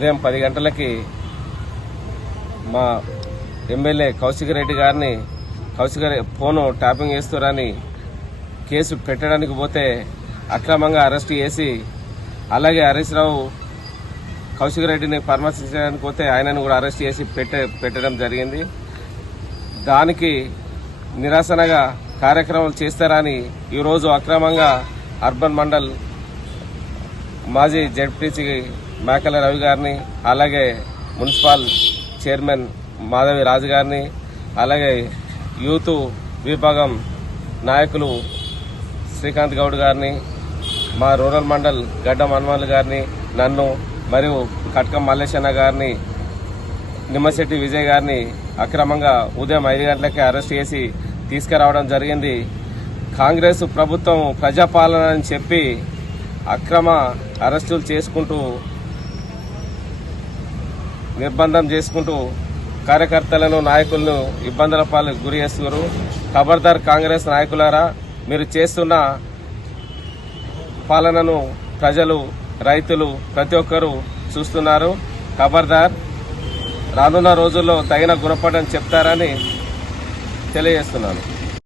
ఉదయం 10 గంటలకి మా ఎమ్మెల్యే కౌశిక్ రెడ్డి గారిని ఫోను ట్యాపింగ్ చేస్తారని కేసు పెట్టడానికి పోతే అక్రమంగా అరెస్ట్ చేసి, అలాగే హరీష్ రావు కౌశిక్ రెడ్డిని పరామర్శించడానికి పోతే ఆయనను కూడా అరెస్ట్ చేసి పెట్టడం జరిగింది. దానికి నిరసనగా కార్యక్రమాలు చేస్తారని ఈరోజు అక్రమంగా అర్బన్ మండల్ మాజీ జడ్పీసీ మేకల రవి గారిని, అలాగే మున్సిపల్ చైర్మన్ మాధవి రాజు గారిని, అలాగే యూత్ విభాగం నాయకులు శ్రీకాంత్ గౌడ్ గారిని, మా రూరల్ మండల్ గడ్డ మన్మల్ గారిని, నన్ను మరియు కట్కం మల్లేశన్న గారిని, నిమ్మశెట్టి విజయ్ గారిని అక్రమంగా ఉదయం 5 గంటలకే అరెస్ట్ చేసి తీసుకురావడం జరిగింది. కాంగ్రెస్ ప్రభుత్వం ప్రజాపాలన అని చెప్పి అక్రమ అరెస్టులు చేసుకుంటూ, నిర్బంధం చేసుకుంటూ కార్యకర్తలను, నాయకులను ఇబ్బందుల పాలు గురి చేస్తున్నారు. ఖబర్దార్ కాంగ్రెస్ నాయకులారా, మీరు చేస్తున్న పాలనను ప్రజలు, రైతులు ప్రతి ఒక్కరూ చూస్తున్నారు. ఖబర్దార్, రానున్న రోజుల్లో తగిన గుణపాఠం చెప్తారని తెలియజేస్తున్నాను.